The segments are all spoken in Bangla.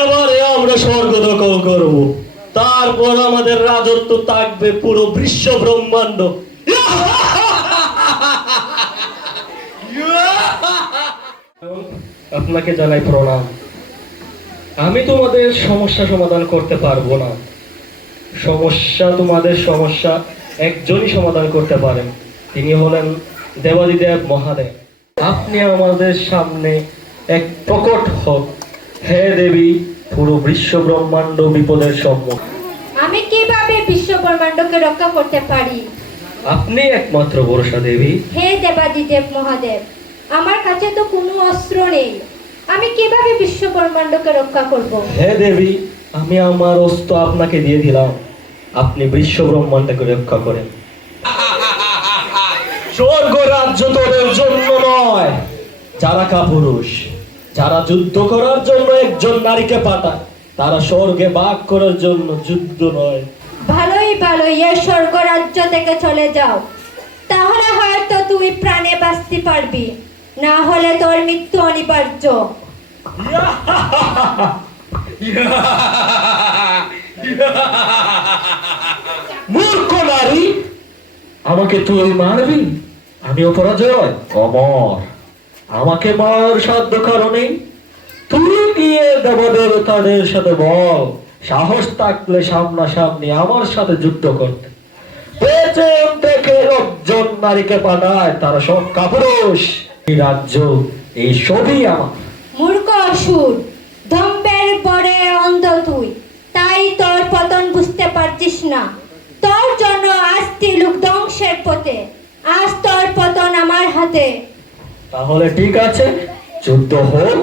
এবারে আমরা স্বর্গ দখল করব, তারপর আমাদের রাজত্ব থাকবে পুরো বিশ্ব ব্রহ্মাণ্ড। আপনাকে জানাই প্রণাম। আমি তোমাদের সমস্যা সমাধান করতে পারবো না। তোমাদের সমস্যা একজনই সমাধান করতে পারেন, তিনি হলেন দেবাদিদেব মহাদেব। আপনি আমাদের সামনে এক প্রকট হোক। হে দেবী, পুরো বিশ্ব ব্রহ্মাণ্ড বিপদের সম্মুখীন। আমি কিভাবে বিশ্ব ব্রহ্মাণ্ডকে রক্ষা করতে পারি? আপনি একমাত্র ভরসা দেবী। হে দেবাদিদেব মহাদেব, আমার কাছে তো কোনো অস্ত্র নেই, আমি কিভাবে বিশ্ব ব্রহ্মাণ্ডকে রক্ষা করব? হে দেবী, আমি আমার অস্ত্র আপনাকে দিয়ে দিলাম, আপনি বিশ্ব ব্রহ্মাণ্ডকে রক্ষা করেন। স্বর্গ রাজ্য তোদের জন্য নয়, যারা কাপুরুষ, যারা যুদ্ধ করার জন্য একজন নারীকে পাঠায়, তারা স্বর্গে বাস করার জন্য যুদ্ধ নয়। ভালোই এই স্বর্গ রাজ্য থেকে চলে যাও, তাহলে হয়তো তুই প্রাণে বাঁচতে পারবি, না হলে তোর মৃত্যু অনিবার্য। মূর্খ নারী, আমাকে তুই মারবি? আমি অপরাজয়, অমর, আমাকে মারার সাধ্য কারণে তুই গিয়ে দেবদেবতাদের সাথে বল, সাহস থাকলে সামনাসামনি আমার সাথে যুদ্ধ করতে। পেছন থেকে লোকজন নারীকে পাঠায়, তারা সব কাপুরুষ। এই রাজ্য, এই সবই আমার। মূর্খ অসুর, দম্ভের বরে অন্ধ তুই, তাই তোর পতন বুঝতে পারছিস না। তোর জন্য আজ লোক ধ্বংসের পথে, আজ তোর পতন আমার হাতে। তাহলে ঠিক আছে, যুদ্ধ হোক।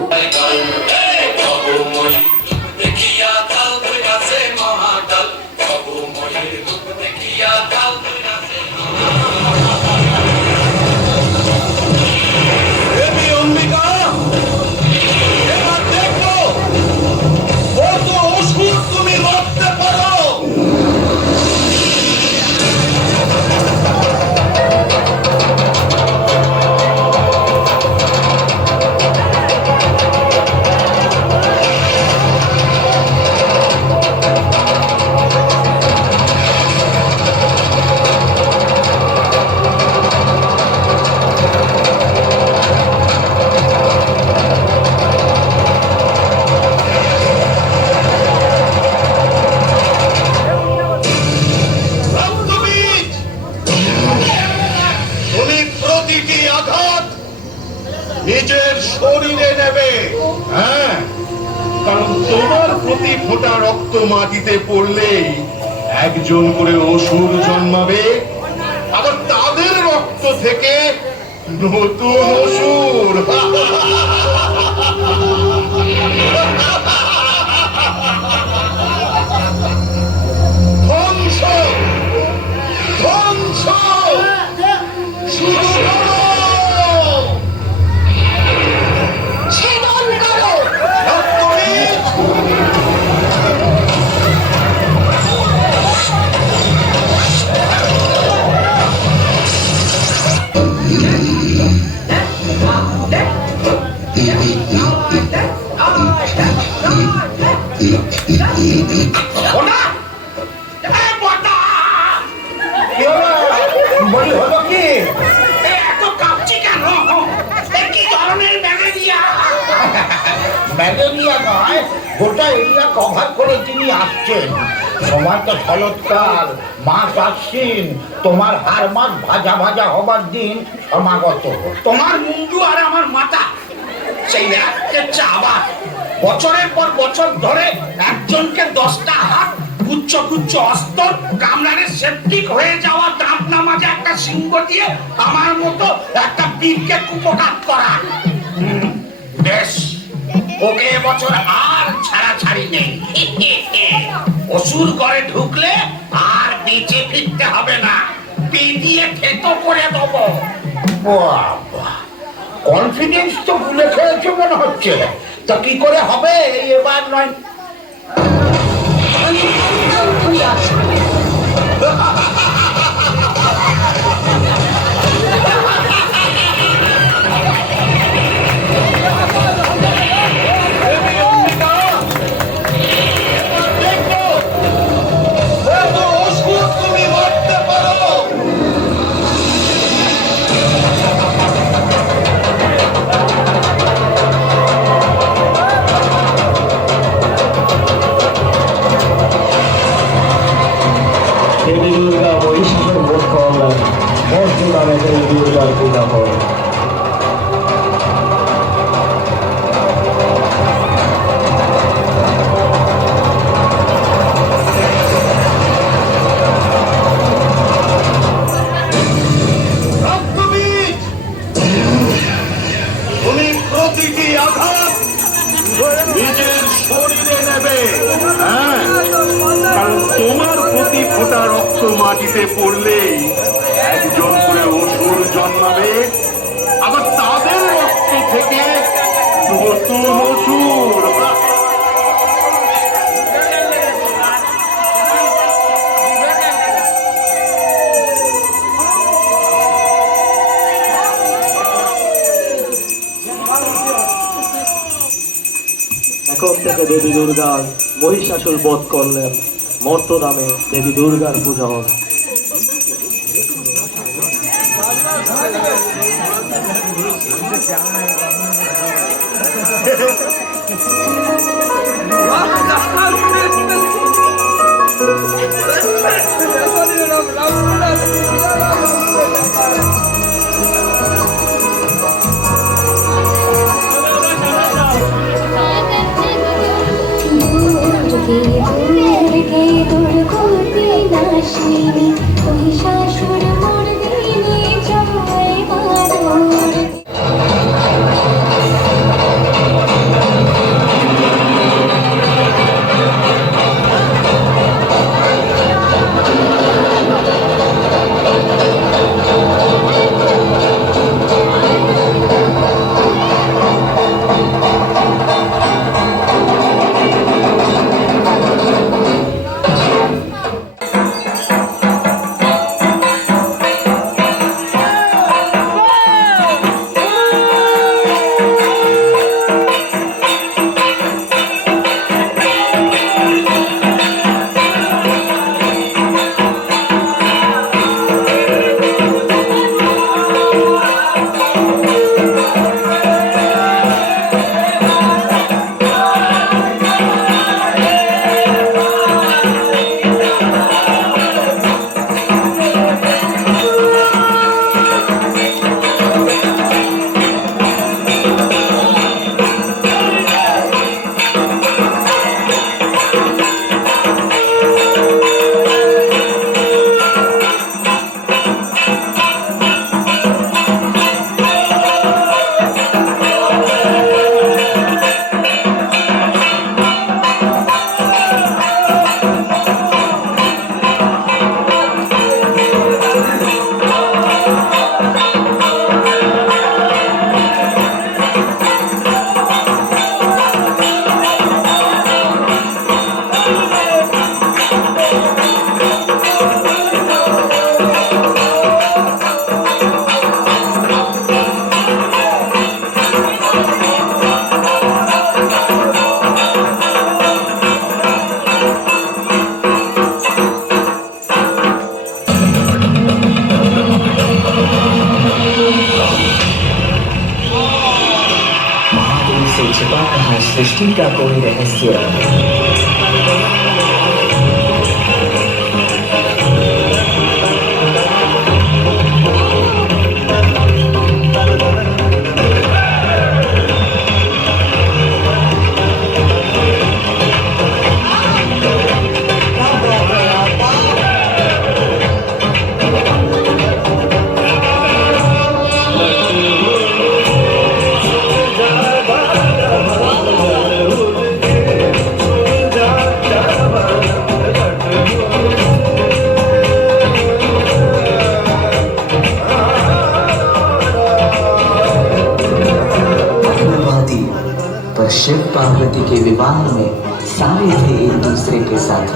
নিজের শরীরে নেবে, হ্যাঁ, কারণ তোমার প্রতি ফোঁটা রক্ত মাটিতে পড়লেই একজন করে অসুর জন্মাবে, আবার তাদের রক্ত থেকে নতুন অসুর। ধ্বংস, ধ্বংস, শুরু করো। ম্যালেরিয়া নয়, গোটা এরিয়া কভার করে তিনি আসছেন। সময় তো শরৎকাল, মাস আশ্বিন, তোমার হার মাস ভাজা ভাজা হবার দিন সমাগত। তোমার মুন্ডু আর আমার মাথা সেই একটা আবার বছরের পর বছর ধরে একজনকে 10টা হাত, গুচ্ছ গুচ্ছ অস্ত্র, কামরারে সেপটিক হয়ে যাওয়া দাঁত নামাজে একটা সিংহ দিয়ে আমার মতো একটা বীরকে কুপকাত করা। বেশ, ওকে এবছর আর ছাড়াছাড়ি নেই। অসুর ঘরে ঢুকলে আর বেঁচে ফিরতে হবে না, পেটিয়ে থেতো করে দেবো। কনফিডেন্স তো ভুলে খেয়েছে মনে হচ্ছে। তা কি করে হবে এবার নয়? দেবী দুর্গা মহিষাসুর বধ করলেন, মর্ত নামে দেবী দুর্গার পূজা করে। রক্তবীজ, তুমি প্রতিটি আঘাত নিজের শরীরে নেবে, হ্যাঁ, কারণ তোমার প্রতি ফোঁটা রক্ত মাটিতে পড়লেই একজন করে অসুর জন্মাবে, আবার তাদের রক্ত থেকে নতুন অসুর। এখন থেকে দেবী দুর্গার মহিষাসুর বধ করলেন, মর্ত নামে দেবী দুর্গার পূজা হবে। মহিষাসুর মর্দিনী জয় মাধুর। छिपा कहाँ सृष्टि का कोई रहस्य। पर शिव पार्वती के विवाह में सारे थे एक दूसरे के साथ।